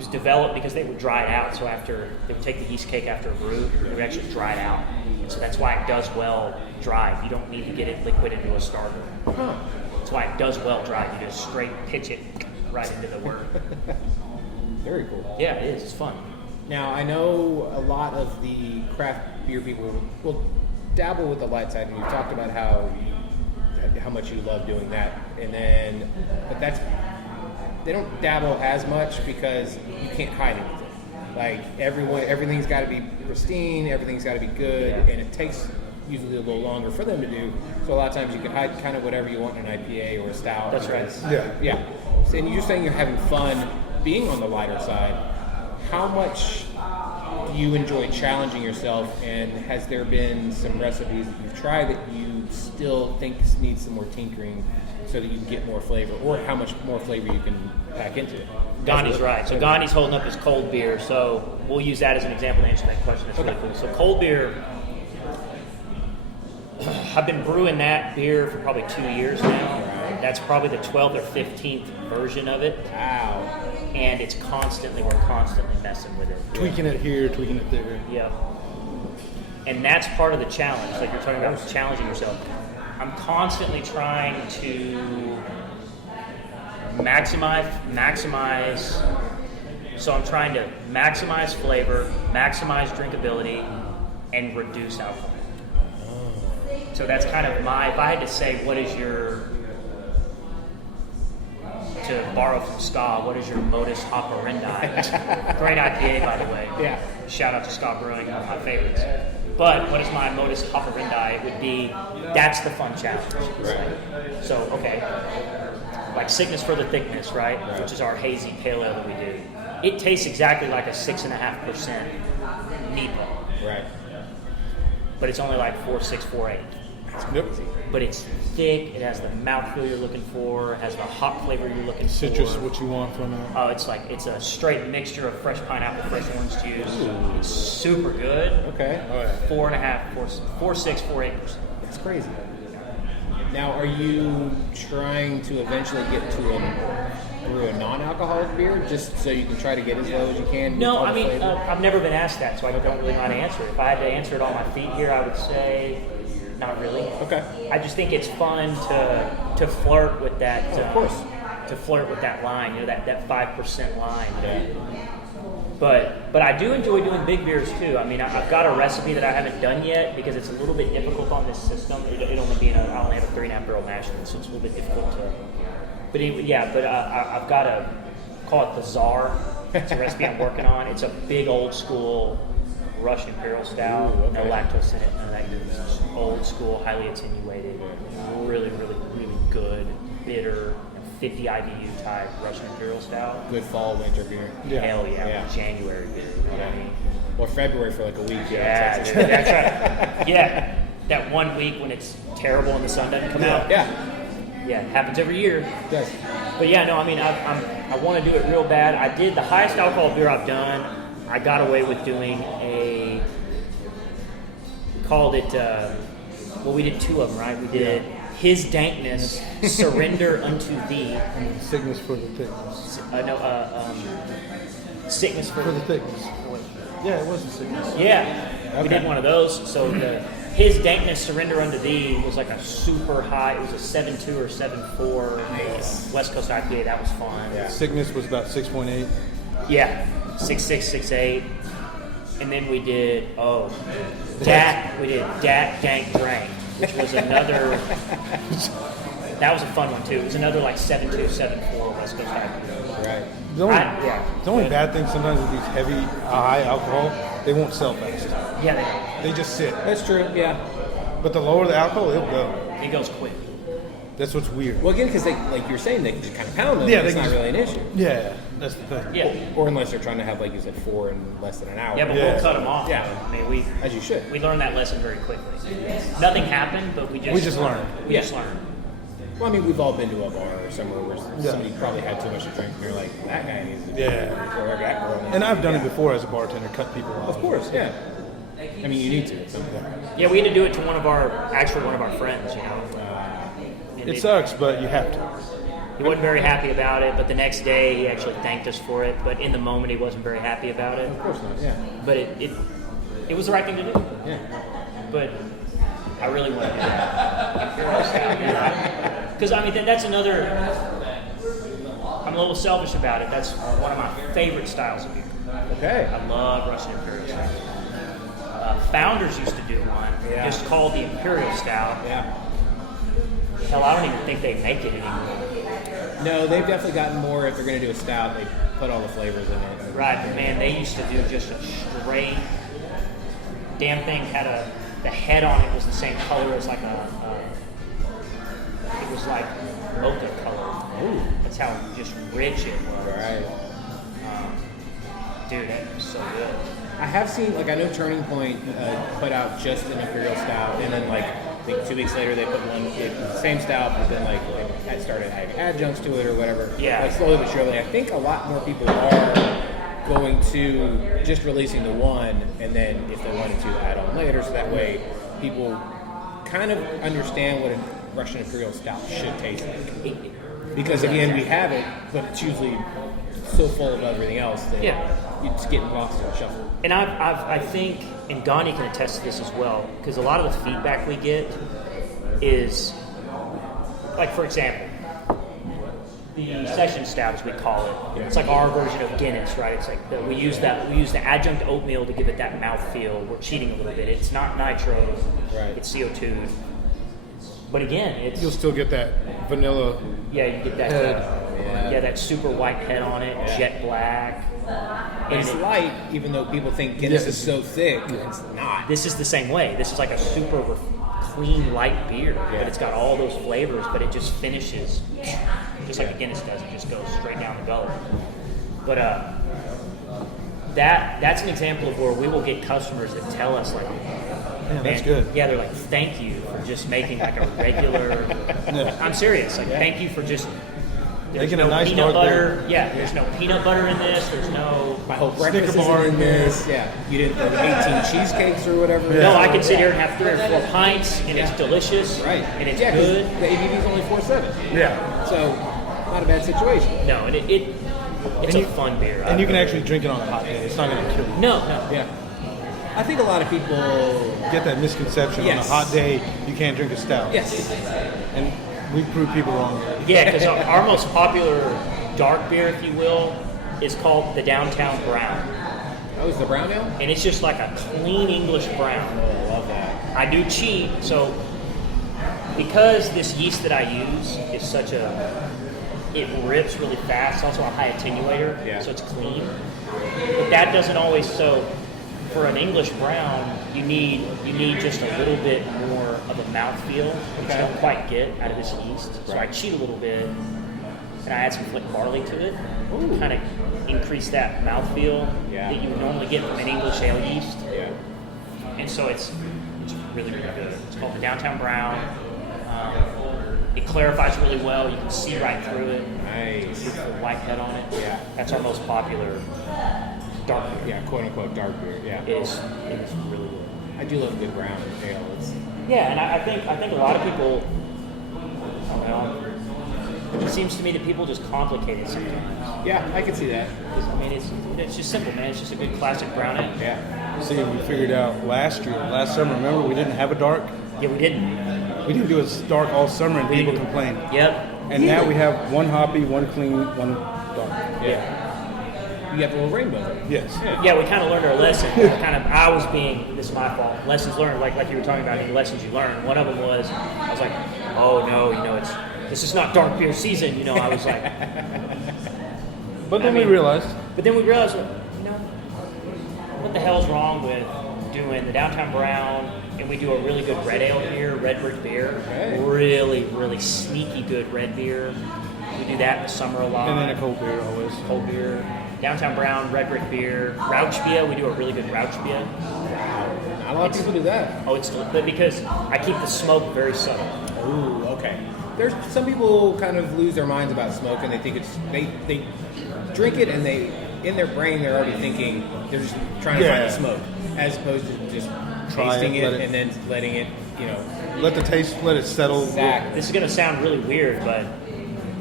was developed because they would dry it out. So after they would take the yeast cake after a brew, they would actually dry it out. And so that's why it does well dried. You don't need to get it liquid into a starter. Huh. That's why it does well dried. You just straight pitch it right into the wort. Very cool. Yeah, it is. It's fun. Now, I know a lot of the craft beer people will dabble with the light side, and you talked about how much you love doing that. But they don't dabble as much because you can't hide anything. Like everything's got to be pristine, everything's got to be good, and it takes usually a little longer for them to do. So a lot of times you can hide kind of whatever you want in an IPA or a stout. That's right. Yeah. So, and you're saying you're having fun being on the lighter side. How much do you enjoy challenging yourself, and has there been some recipes that you've tried that you still think need some more tinkering so that you can get more flavor, or how much more flavor you can pack into it? Gandhi's right. So Gandhi's holding up his cold beer. So we'll use that as an example to answer that question. That's really cool. So cold beer, I've been brewing that beer for probably 2 years now. That's probably the 12th or 15th version of it. Wow. And we're constantly messing with it. Tweaking it here, tweaking it there. Yep. And that's part of the challenge. Like you're talking about challenging yourself. I'm constantly trying to maximize. So I'm trying to maximize flavor, maximize drinkability, and reduce alcohol. So that's kind of if I had to say, what is your, to borrow from Ska, what is your modus operandi? Great IPA, by the way. Yeah. Shout out to Ska Brewing, one of my favorites. But what is my modus operandi? It would be, that's the fun challenge. Right. So, okay, like Sickness for the Thickness, right? Which is our hazy pale ale that we do. It tastes exactly like a 6.5% NEPA. Right. But it's only like 4.6, 4.8. Yep. But it's thick. It has the mouthfeel you're looking for. It has the hop flavor you're looking Citrus, for. what you want from it. Oh, it's a straight mixture of fresh pineapple, fresh orange juice. It's super good. Okay. 4.5, 4.6, 4.8%. That's crazy. Now, are you trying to eventually get to brew a non-alcoholic beer just so you can try to get as low as you can? No, I mean, I've never been asked that, so I don't really know how to answer it. If I had to answer it on my feet here, I would say not really. Okay. I just think it's fun to flirt with that. Of course. To flirt with that line, that 5% line. Yeah. But I do enjoy doing big beers too. I mean, I've got a recipe that I haven't done yet because it's a little bit difficult on this system. I only have a 3.5 barrel mash room, so it's a little bit difficult to. But anyway, I've got a call it the Czar. It's a recipe I'm working on. It's a big old school Russian Imperial Stout. Ooh, okay. No lactose in it. None of that good. It's old school, highly attenuated, really, really, really good, bitter, 50 IBU type Russian Imperial Stout. Good fall, winter beer. Yeah. Hell yeah. Yeah. January beer. You know what I mean? Or February for like a week. Yeah, Texas. that's right. Yeah, that 1 week when it's terrible and the sun doesn't come out. Yeah. Yeah, it happens every year. It does. But yeah, no, I mean, I want to do it real bad. I did the highest alcohol beer I've done. I got away with doing we called it, we did two of them, right? We did His Dankness, Surrender Unto Thee. And Sickness for the Thickness. Sickness for For the Thickness. Yeah, it was the Sickness. Yeah, we did one of those. So His Dankness, Surrender Unto Thee was like a super high. It was a 7.2 or 7.4 West Coast IPA. That was fun. Yeah. Sickness was about 6.8. Yeah, 6.6, 6.8. And then we did Dat Dank Drank, which was another. That was a fun one too. It was another like 7.2, 7.4 West Coast IPA. Right. The only bad thing sometimes with these heavy, high alcohol, they won't sell fast. Yeah, They just sit. That's true. Yeah. But the lower the alcohol, it'll go. it goes quick. That's what's weird. Well, again, because like you're saying, they can just kind of pound them. Yeah, and it's they not can really an issue. Yeah, that's the thing. Yeah, Or unless they're trying to have, like you said, 4 in less than an hour. yeah, but Yeah. we'll cut them off. Yeah. I mean, As you should. we learned that lesson very quickly. Nothing happened, but we just learned. We just learned. Well, I mean, we've all been to a bar or somewhere where somebody probably had too much to drink, and you're like, that guy needs to Yeah. or that girl needs And to I've done it yeah. before as a bartender, cut people off. Of course, yeah. I mean, you need to. Yeah, we had to do it to one of our friends, you know. And It sucks, but you have to. He wasn't very happy about it, but the next day he actually thanked us for it. But in the moment, he wasn't very happy about it. Of course not. Yeah. But it was the right thing to do. Yeah. But I really want to do that. Because, I mean, that's another... I'm a little selfish about it. That's one of my favorite styles of beer. Okay. I love Russian Imperial Stout. Founders used to do one, just called the Imperial Stout. Yeah. Hell, I don't even think they make it anymore. No, they've definitely gotten more. If they're going to do a stout, they put all the flavors in it. Right, but man, they used to do just a straight... Damn thing had the head on it was the same color as like it was like mocha color. Ooh. That's how just rich it was. Right. Dude, that was so good. I have seen, like, I know Turning Point put out just an Imperial Stout, and then, like, I think 2 weeks later they put one, the same stout, but then, like, it started adding adjuncts to it or whatever. Yeah. Like, slowly but surely. I think a lot more people are going to just releasing the one, and then if they wanted to add on later, so that way people kind of understand what a Russian Imperial Stout should taste like. Because, again, we have it, but it's usually so full of everything else that you're just getting lost in the shuffle. And I think, and Gandhi can attest to this as well, because a lot of the feedback we get is, like, for example, the session stout, as we call it. It's like our version of Guinness, right? It's like we use the adjunct oatmeal to give it that mouthfeel. We're cheating a little bit. It's not nitro, it's CO2. But again, You'll still get that vanilla. Yeah, you get that head. that super white head on it, jet black. But it's light, even though people think Guinness is so thick. It's not. This is the same way. This is like a super clean, light beer, but it's got all those flavors, but it just finishes just like a Guinness does. It just goes straight down the gullet. But that's an example of where we will get customers that tell us, like, Man, that's good. Yeah, they're like, thank you for just making like a regular. I'm serious. Like, thank you for just. There's Making no a nice peanut dark butter. beer. Yeah, there's no peanut butter in this. There's no. My whole breakfast Snicker bar is in in there. this. Yeah. You didn't throw 18 cheesecakes or whatever. No, I can sit here and have 3 or 4 pints, and it's delicious. Right. And it's 'cause good. The ABV is only 4.7. Yeah. So, not a bad situation. No, and it's a fun beer. And you can actually drink it on a hot day. It's not going to kill you. No. Yeah. I think a lot of people. Get that misconception on a hot day you can't drink a stout. Yes. And we prove people wrong. Yeah, because our most popular dark beer, if you will, is called the Downtown Brown. Oh, is the brown ale? And it's just like a clean English brown. Oh, I love that. I do cheat, so because this yeast that I use is it rips really fast. It's also a high attenuator, so it's clean. But that doesn't always, so for an English brown, you need just a little bit more of a mouthfeel, which you don't quite get out of this yeast. So I cheat a little bit, and I add some flake barley to it, kind of increase that mouthfeel that you would normally get from an English ale yeast. Yeah. And so it's really, really good. It's called the Downtown Brown. It clarifies really well. You can see right through it. Nice. With the white head on it. Yeah. That's our most popular dark beer. Yeah, quote unquote dark beer. Yeah. It is really good. I do love a good brown ale. Yeah, and I think a lot of people, I don't know, it seems to me that people just complicate it sometimes. Yeah, I can see that. I mean, it's just simple, man. It's just a good classic brown ale. Yeah. See, we figured out last summer, remember we didn't have a dark? Yeah, we didn't. We didn't do a dark all summer and people complained. Yep. And now we have one hoppy, one clean, one dark. Yeah. You got the little rainbow. Yes. Yeah, we kind of learned our lesson. I was being, this is my fault, lessons learned, like you were talking about, any lessons you learned. One of them was, I was like, oh no, this is not dark beer season. I was like. But then we realized. But then we realized, what the hell's wrong with doing the Downtown Brown, and we do a really good red ale here, red brick beer. Okay. Really, really sneaky good red beer. We do that in the summer a lot. And then a cold beer always. Cold beer. Downtown Brown, red brick beer. Rauch beer, we do a really good Rauch beer. Not a lot of people do that. Oh, it's but because I keep the smoke very subtle. Ooh, okay. There's some people kind of lose their minds about smoke, and they think it's they drink it, and they in their brain they're already thinking they're just trying to find the smoke, as opposed to just tasting it and then letting it, let the taste, let it settle. Exactly. This is going to sound really weird, but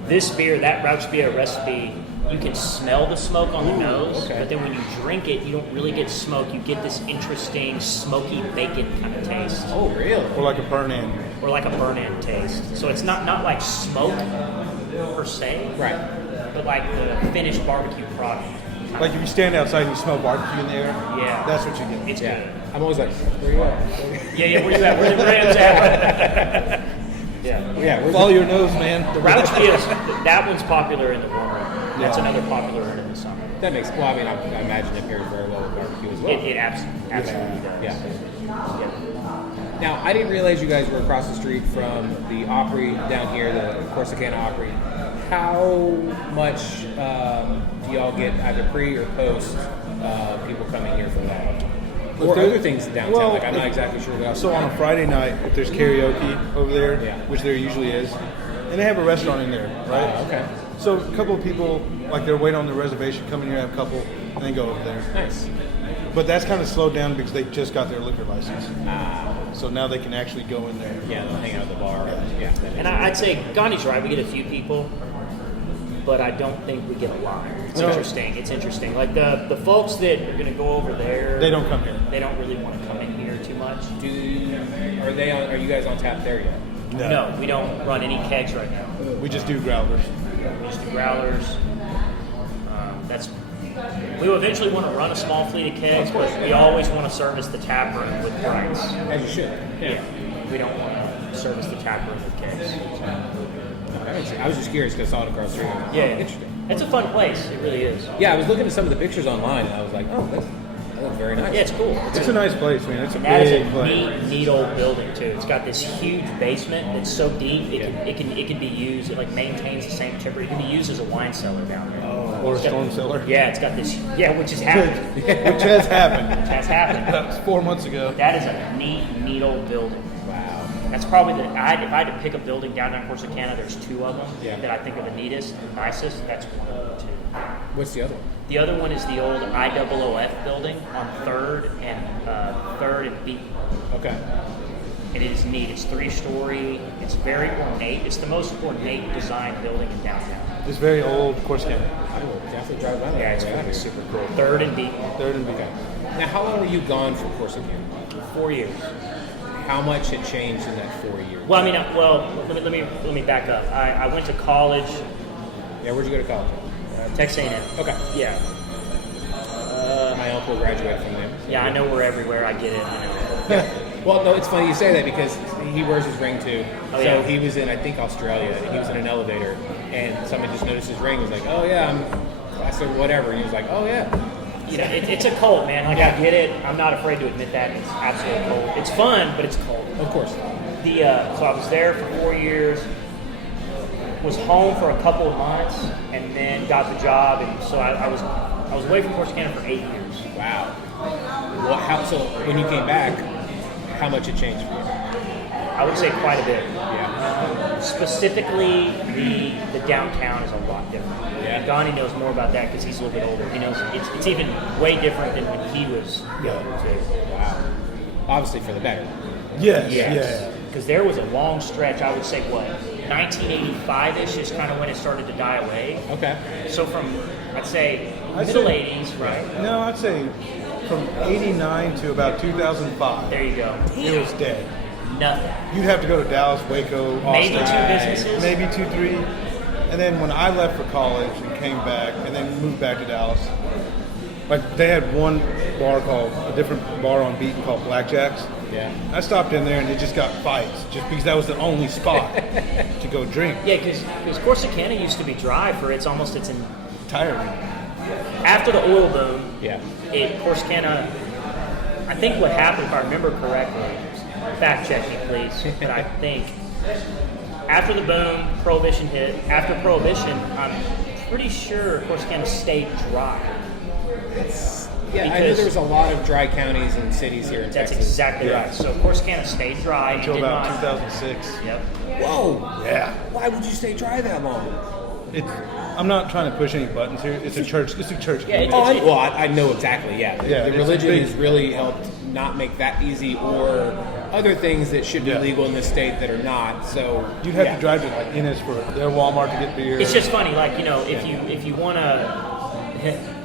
This beer, that Rauch beer recipe, you can smell the smoke on the nose, okay. but then when you drink it, you don't really get smoke. You get this interesting smoky bacon kind of taste, Oh, really? Or like a burn in. or like a burn-in taste. So it's not like smoke per se, Right. but like the finished barbecue product. Like if you stand outside and you smell barbecue in the air, Yeah. that's what you get. It's Yeah. good. I'm always like, where you at? Yeah, where you at? Where the Rams at? Yeah. Yeah, where's Follow the- your nose, man. The Rauch beer, that one's popular in the winter. That's Yeah. another popular one in the summer. That makes, well, I mean, I imagine it pairs very well with barbecue as well. It absolutely does. Yeah. Yeah. Now, I didn't realize you guys were across the street from the Opry down here, the Corsicana Opry. How much do y'all get either pre or post people coming here for that? Or there- other things downtown? well, like, I'm not exactly sure what else. So on a Friday night, if there's karaoke over there, Yeah. which there usually is, and they have a restaurant in there, right? Okay. So a couple of people, like they're waiting on the reservation, come in here, have a couple, and then go over there. Nice. But that's kind of slowed down because they just got their liquor license. Ah, So now they can actually go in there. yeah, they'll hang out at the bar. Yeah. And I'd say Gandhi's right. We get a few people, but I don't think we get a lot. It's No. interesting. It's interesting. Like the folks that are going to go over there, They don't come here. They don't really want to come in here too much. Are you guys on tap there yet? No, we don't run any kegs right now. We just do growlers. We just do growlers. We will eventually want to run a small fleet of kegs, but we always want to service the tap room with pints. As you should. Yeah, we don't want to service the tap room with kegs. That makes sense. I was just curious because I saw it across the street. Yeah, Interesting. It's a fun place. It really is. Yeah, I was looking at some of the pictures online and I was like, oh, that looks very nice. Yeah, it's cool. It's a nice place, man. It's a That is big a place. neat old building too. It's got this huge basement that's so deep it can be used. It like maintains the same temperature. It can be used as a wine cellar down there. Or a It's got- storm cellar. Yeah, it's got this. Yeah, which has happened. Which has happened. Which has happened. That was 4 months ago. That is a neat old building. Wow. That's probably if I had to pick a building down in Corsicana, there's two of them Yeah. that I think are the neatest, and nicest. That's one of the two. What's the other one? The other one is the old IOOF building on Third and Beaton. Okay. And it is neat. It's 3-story. It's very ornate. It's the most ornate designed building in downtown. It's very old Corsicana. I will definitely drive by that. Yeah, it's right gonna be out super cool. Third and Beaton. Third and here. Okay. Now, how long were you gone from Corsicana? 4 years. How much had changed in that 4 years? Well, I mean, let me back up. I went to college, Yeah, where'd you go to college? Texas A&M. Okay. Yeah. My uncle graduated from there. Yeah, I know we're everywhere. I get it. I know. Well, no, it's funny you say that because he wears his ring too. Oh, So yeah. he was in, I think, Australia, and he was in an elevator, and somebody just noticed his ring. Was like, "Oh yeah, I said whatever," and he was like, "Oh yeah." You know, it's a cult, man. Like I get it. I'm not afraid to admit that. It's absolutely cold. It's fun, but it's cold. Of course. So I was there for 4 years. Was home for a couple of months, and then got the job. And so I was away from Corsicana for 8 years. Wow. Well, so when you came back, how much it changed for you? I would say quite a bit. Yeah. Specifically, the downtown is a lot different. Yeah. And Donnie knows more about that because he's a little bit older. He knows it's even way different than when he was younger too. Wow. Obviously for the better. Yes. Yes. Yeah. Because there was a long stretch, I would say, 1985-ish is kind of when it started to die away. Okay. So from, I'd say, I'd middle say- 80s, right? No, I'd say from 89 to about 2005, There you go. it was dead. Nothing. You'd have to go to Dallas, Waco, Austin. Maybe two businesses. Maybe 2, 3. And then when I left for college and came back and then moved back to Dallas, like they had one bar called, a different bar on Beaton called Blackjack's. Yeah. I stopped in there and it just got fights just because that was the only spot to go drink. Yeah, because Corsicana used to be dry for its Tiring. after the oil boom. Yeah. Corsicana, I think what happened, if I remember correctly, fact check me please, but I think after the boom, Prohibition hit. After Prohibition, I'm pretty sure Corsicana stayed dry. Yeah, I know Because- there was a lot of dry counties and cities here in That's Texas. exactly Yeah. right. So Corsicana stayed dry Until and did about not. 2006. Yep. Whoa! Yeah. Why would you stay dry that long? I'm not trying to push any buttons here. It's a church. It's a church. Yeah, I know exactly. Yeah, Yeah, the it's a religion big- has really helped not make that easy, or other things that should be Yeah. legal in this state that are not. So You'd have yeah. to drive to like Ennis for their Walmart to get beer. It's just funny, like, you know, if you want to